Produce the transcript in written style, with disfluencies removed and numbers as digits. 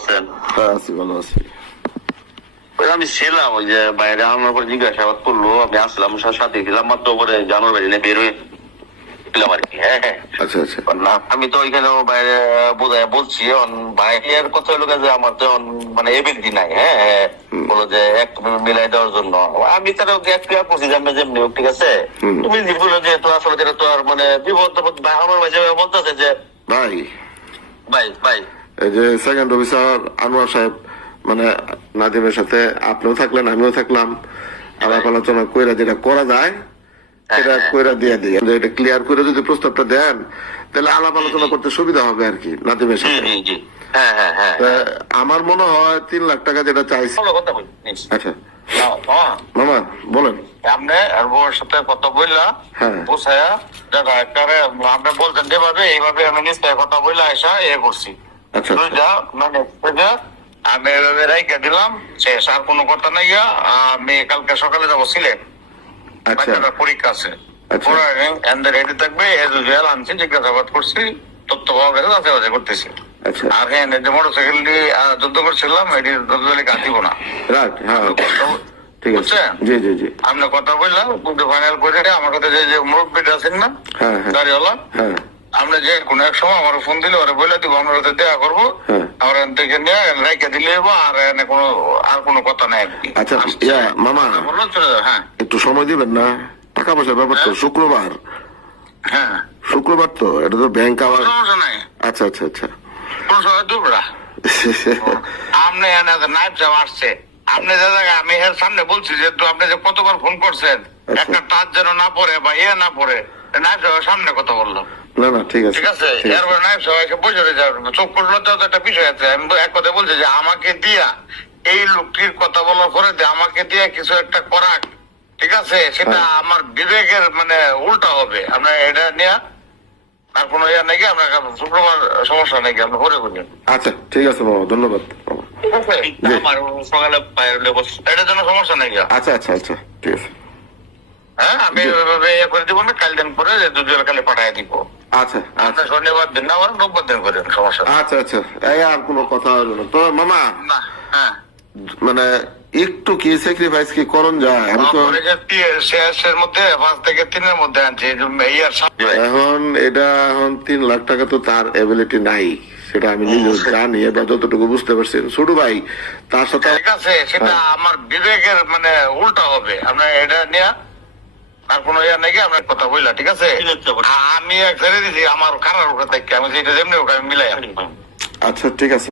আছেন? হ্যাঁ আছি, ভালো আছি। আমি ছিলাম ওই যে বাইরে আমার উপর জিজ্ঞাসাবাদ করলো, আমি আসলাম সাথে ছিলাম মাত্র করে জানোর বাইরে বের হয়েছিলাম আর কি। হ্যাঁ আচ্ছা আচ্ছা। না আমি তো ওইখানে বাইরে বোঝায় বলছি বাইরের কথা হলো যে আমার তো মানে এবিলিটি নাই। হ্যাঁ বলো যে এক মিলাই দেওয়ার জন্য আমি তারা ক্লিয়ার করছি যে আমি যেমনি ঠিক আছে। তুমি বলো যে তো আসলে যেটা তো আর মানে বিপদ আমার মাঝে বলতেছে যে ভাই ভাই ভাই এই যে সেকেন্ড অফিসার আনোয়ার সাহেব মানে নাদিমের সাথে আপনিও থাকলেন আমিও থাকলাম, আলাপ আলোচনা কইরা যেটা করা যায় সেটা কইরা দিয়ে দিই। এটা ক্লিয়ার করে যদি প্রস্তাবটা দেন তাহলে আলাপ আলোচনা করতে সুবিধা হবে আর কি নাদিমের সাথে। আমার মনে হয় 3 লাখ টাকা যেটা চাইছি। আচ্ছা মামা বলেন। আপনি আর বউয়ের সাথে কথা বললা বুঝায়া আপনি বলতেন যেভাবে এইভাবে আমি নিশ্চয় কথা বললা এসা করছি। আচ্ছা মানে আমি এভাবে রাইখা দিলাম, শেষ আর কোনো কথা নাই। আমি কালকে সকালে যাবো সিলেট, বাচ্চাটার পরীক্ষা আছে, রেডি থাকবে। আনছি, জিজ্ঞাসাবাদ করছি, তথ্য পাওয়া গেছে, আশেপাশে করতেছি। আর হ্যাঁ যে মোটর সাইকেল দিয়ে যুদ্ধ করছিলাম এটি কাটিব না। আপনি কথা বললাম ফাইনাল করে আমার কাছে যে মুরব্বীটা আছেন না গাড়িওয়ালা, আপনি যে কোনো এক সময় আমার ফোন দিলে ওরা বলে দিব, আমরা ওদের দেখা করবো, আমরা থেকে নিয়ে রেখে দিলে আর কোনো আর কোনো কথা নাই। আচ্ছা মামা হ্যাঁ একটু সময় দিবেন না, টাকা পয়সার ব্যাপার তো। শুক্রবার শুক্রবার তো এটা তো ব্যাংক আবার। আচ্ছা আচ্ছা আচ্ছা আপনি নাইফ সাহেব আসছে, আপনি যে জায়গায় আমি এর সামনে বলছি যে আপনি যে কতবার ফোন করছেন একটা টাচ যেন না পড়ে বা না পড়ে, নাইফ সাহেবের সামনে কথা বললাম। না না ঠিক আছে ঠিক আছে। এরপরে নাইফ সাহেব বসে রয়েছে, চোখ করলো তো একটা বিষয় আছে। আমি এক কথা বলছি যে আমাকে দিয়া এই লোকটির কথা বলার পরে আমাকে দিয়া কিছু একটা করা, ঠিক আছে, সেটা আমার বিবেকের মানে উল্টা হবে। আপনার এটা নিয়ে আর কোনো ইয়া নাকি আপনার শুক্রবার সমস্যা নাকি আপনি পরে বললেন। আচ্ছা ঠিক আছে বাবা, ধন্যবাদ। আমার সকালে এটার জন্য সমস্যা নাকি? আচ্ছা আচ্ছা আচ্ছা ঠিক আছে। হ্যাঁ আমি ইয়ে করে দিব না, কাল দিন পরে দুজন কালে পাঠাই দিব। আচ্ছা আপনার শনিবার দিন না আমার রোববার দিন করেন, সমস্যা। আচ্ছা আচ্ছা এই আর কোনো কথা হলো না তো মামা? না হ্যাঁ মানে একটু কি স্যাক্রিফাইস কি করণ যায়? আমি তো শেষের মধ্যে 5 থেকে 3-এর মধ্যে আনছি। এখন এটা এখন 3 লাখ টাকা তো তার এবিলিটি নাই, সেটা আমি নিজেও জানি। এবার যতটুকু বুঝতে পারছেন ছোট ভাই তার সাথে ঠিক আছে, সেটা আমার বিবেকের মানে উল্টা হবে। আপনার এটা নিয়ে আর কোনো ইয়া নাকি আপনার কথা বললা, ঠিক আছে। আমি এক ছেড়ে দিছি আমার খারাপ থেকে, আমি যেটা যেমনি হোক আমি মিলাই। আচ্ছা ঠিক আছে।